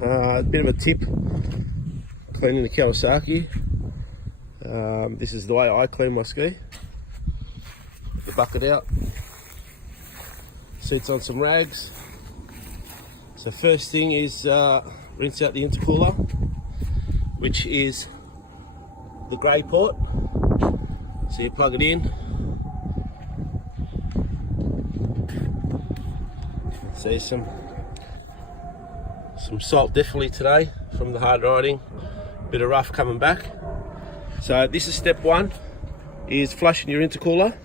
A bit of a tip cleaning the Kawasaki. This is the way I clean my ski. Put the bucket out, seats on some rags. So first thing is rinse out the intercooler, which is the grey port. So you plug it in. See some salt definitely today from the hard riding, bit of rough coming back. So this is step one, is flushing your intercooler.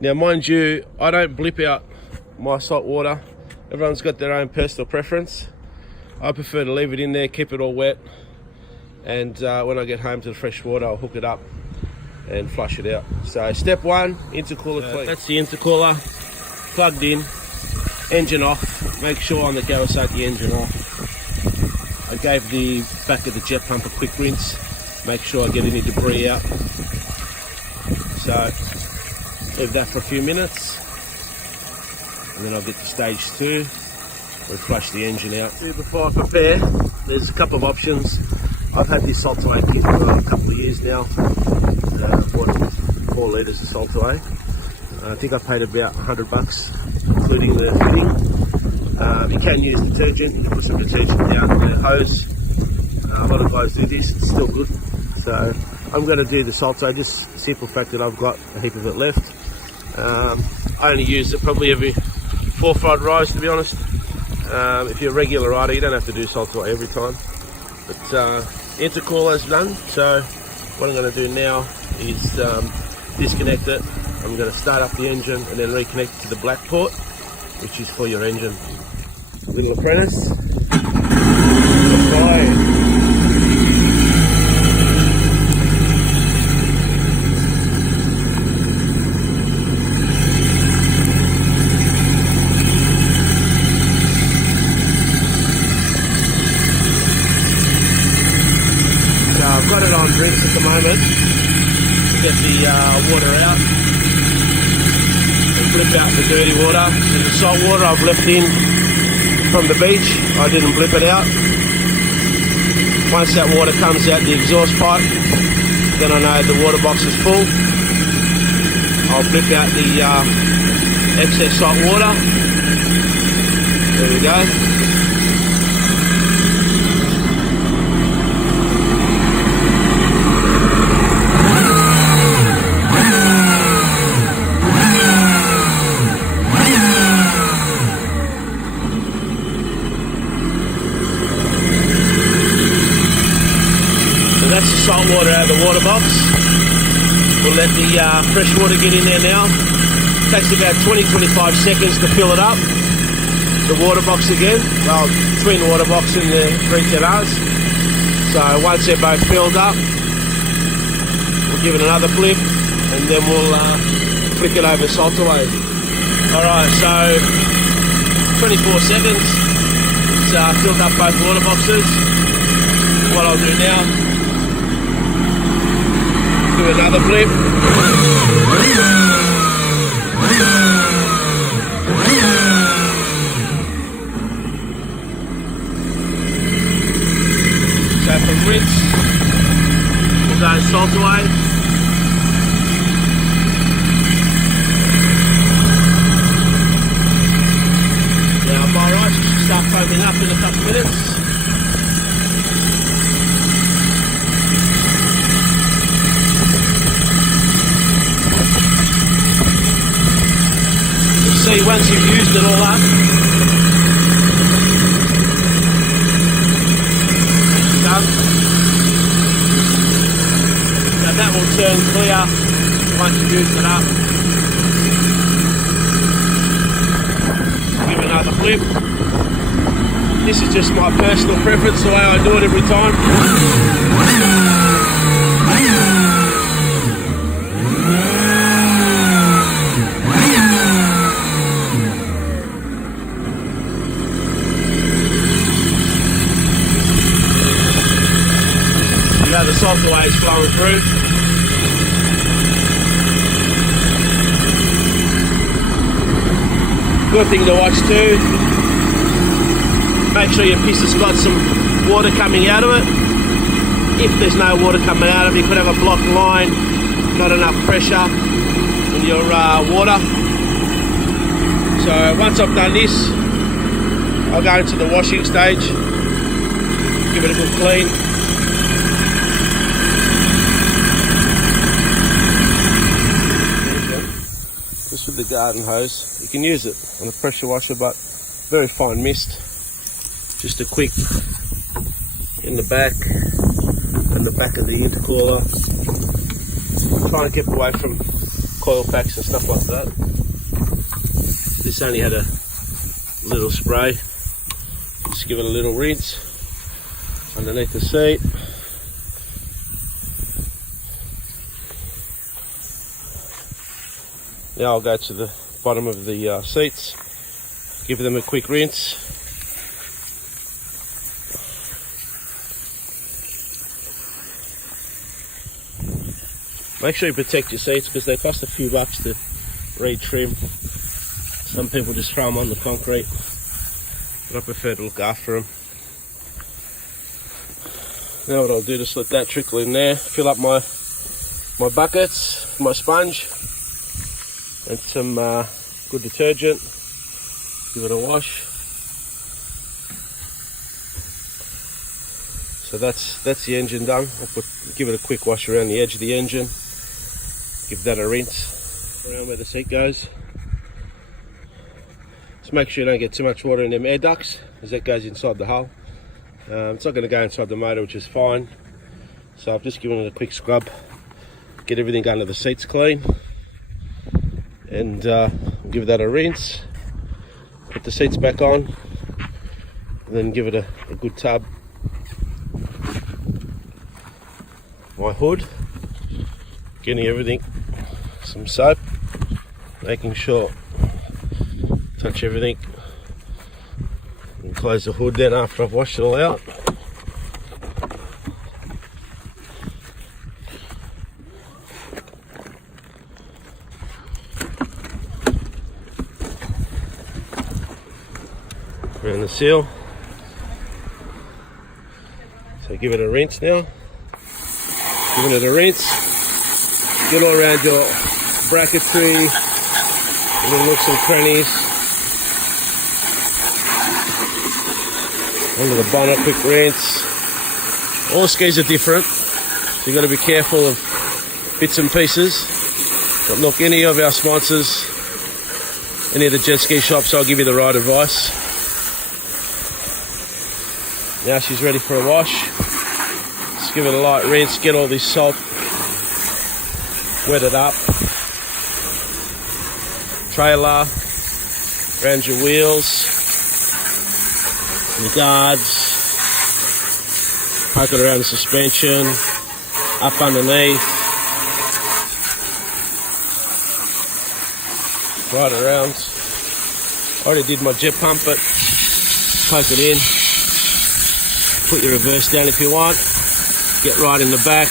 Now mind you, I don't blip out my salt water. Everyone's got their own personal preference. I prefer to leave it in there, keep it all wet, and when I get home to the fresh water, I'll hook it up and flush it out. So step one, intercooler clean. That's the intercooler, plugged in, engine off. Make sure on the Kawasaki engine off. I gave the back of the jet pump a quick rinse. Make sure I get any debris out. So leave that for a few minutes, and then I'll get to stage two. We'll flush the engine out. Before I prepare, there's a couple of options. I've had this salt away kit for a couple of years now. Bought 4 litres of salt away. I think I paid about $100, including the fitting. You can use detergent. You can put some detergent down the hose. A lot of guys do this. It's still good. So I'm going to do the salt away, just the simple fact that I've got a heap of it left. I only use it probably every 4 or 5 rides, to be honest. If you're a regular rider, you don't have to do salt away every time. But intercooler's done, so what I'm going to do now is disconnect it. I'm going to start up the engine and then reconnect it to the black port, which is for your engine. Little apprentice. Apply. I've got it on rinse at the moment to get the water out and blip out the dirty water. And the salt water I've left in from the beach, I didn't blip it out. Once that water comes out the exhaust pipe, then I know the water box is full. I'll blip out the excess salt water. There we go. That's the salt water out of the water box. We'll let the fresh water get in there now. It takes about 20-25 seconds to fill it up. The water box again, well, between the water box and the 310Rs. So once they're both filled up, we'll give it another flip, and then we'll flick it over salt away. Alright, so 24 seconds. It's filled up both water boxes. What I'll do now, do another flip. So from rinse, we'll go salt away. Now by right, it should start foaming up in a couple of minutes. See, once you've used it all up, it's done. Now that will turn clear once you've used it up. Give it another flip. This is just my personal preference, the way I do it every time. The salt away is flowing through. Good thing to watch too, Make sure your piece has got some water coming out of it. If there's no water coming out of it, you could have a blocked line, not enough pressure in your water. So once I've done this, I'll go into the washing stage, give it a good clean. Just with the garden hose, you can use it on a pressure washer, but very fine mist. Just a quick in the back and the back of the intercooler. Try and keep away from coil packs and stuff like that. This only had a little spray. Just give it a little rinse underneath the seat. Now I'll go to the bottom of the seats, give them a quick rinse. Make sure you protect your seats because they cost a few bucks to re-trim. Some people just throw them on the concrete, but I prefer to look after them. Now what I'll do, just let that trickle in there, fill up my buckets, my sponge, and some good detergent. Give it a wash. So that's the engine done. Give it a quick wash around the edge of the engine. Give that a rinse around where the seat goes. Just make sure you don't get too much water in them air ducts, as that goes inside the hull. It's not going to go inside the motor, which is fine. So I've just given it a quick scrub, get everything under the seats clean, and give that a rinse. Put the seats back on, and then give it a good tub. My hood, getting everything, some soap, making sure touch everything, and close the hood then after I've washed it all out. Around the seal. So give it a rinse now. Giving it a rinse. Get all around your bracketry, little nooks and crannies. Under the bonnet, quick rinse. All the skis are different, so you've got to be careful of bits and pieces. But look, any of our sponsors, any of the jet ski shops, I'll give you the right advice. Now she's ready for a wash. Just give it a light rinse, get all this salt, wet it up. Trailer, around your wheels, the guards, poke it around the suspension, up underneath, right around. I already did my jet pump, but poke it in. Put your reverse down if you want. Get right in the back.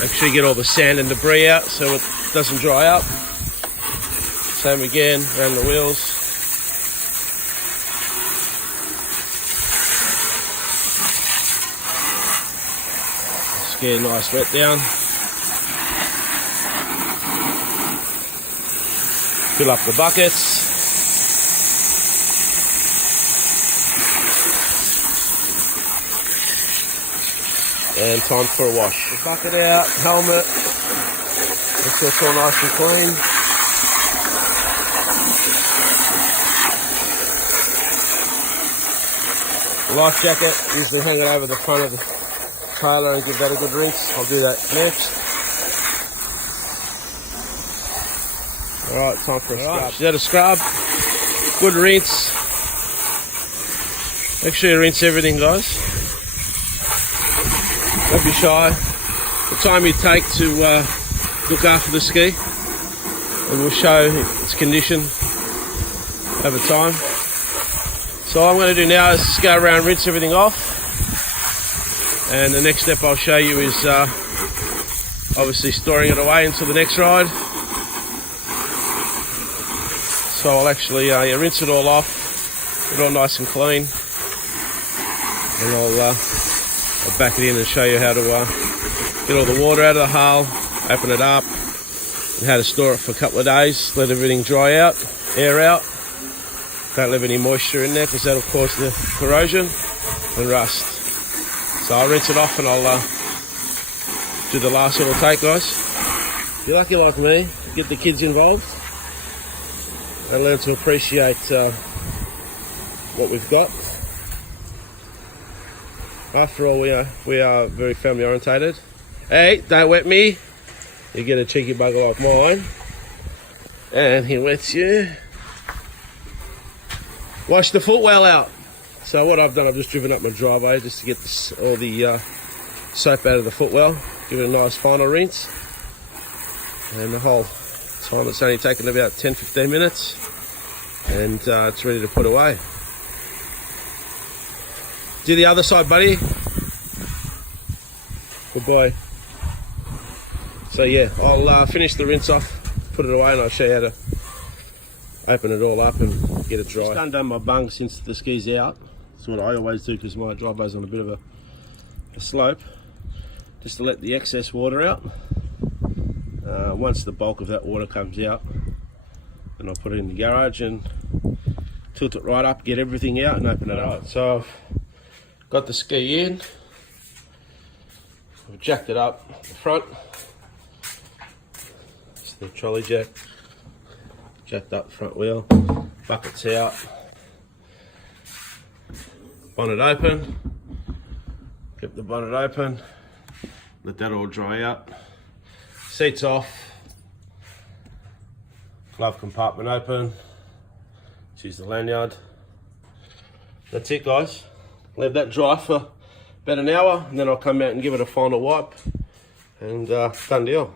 Make sure you get all the sand and debris out so it doesn't dry up. Same again, around the wheels. Just get a nice wet down. Fill up the buckets. And time for a wash. The bucket out, helmet. Make sure it's all nice and clean. Life jacket, usually hang it over the front of the trailer and give that a good rinse. I'll do that next. Alright, time for a scrub. She's had a scrub. Good rinse. Make sure you rinse everything, guys. Don't be shy. The time you take to look after the ski, and we'll show its condition over time. So all I'm going to do now is just go around, rinse everything off, and the next step I'll show you is obviously storing it away until the next ride. So I'll actually rinse it all off, get it all nice and clean, and I'll back it in and show you how to get all the water out of the hull, open it up, and how to store it for a couple of days, let everything dry out, air out. Don't leave any moisture in there because that'll cause the corrosion and rust. So I'll rinse it off and I'll do the last little take, guys. If you're lucky like me, get the kids involved and learn to appreciate what we've got. After all, we are very family orientated. Hey, don't wet me. You get a cheeky bugger like mine, and he wets you. Wash the footwell out. So what I've done, I've just driven up my driveway just to get all the soap out of the footwell. Give it a nice final rinse. And the whole time it's only taken about 10-15 minutes. And it's ready to put away. Do the other side, buddy. Good boy. So yeah, I'll finish the rinse off, put it away, and I'll show you how to open it all up and get it dry. Just undone my bung since the ski's out. That's what I always do because my driveway's on a bit of a slope. Just to let the excess water out. Once the bulk of that water comes out, then I'll put it in the garage and tilt it right up, get everything out and open it up. So I've got the ski in, I've jacked it up the front. It's the trolley jack, jacked up the front wheel, buckets out, bonnet open, keep the bonnet open, let that all dry out, seats off, glove compartment open, choose the lanyard. That's it, guys. Leave that dry for about an hour and then I'll come out and give it a final wipe and done deal.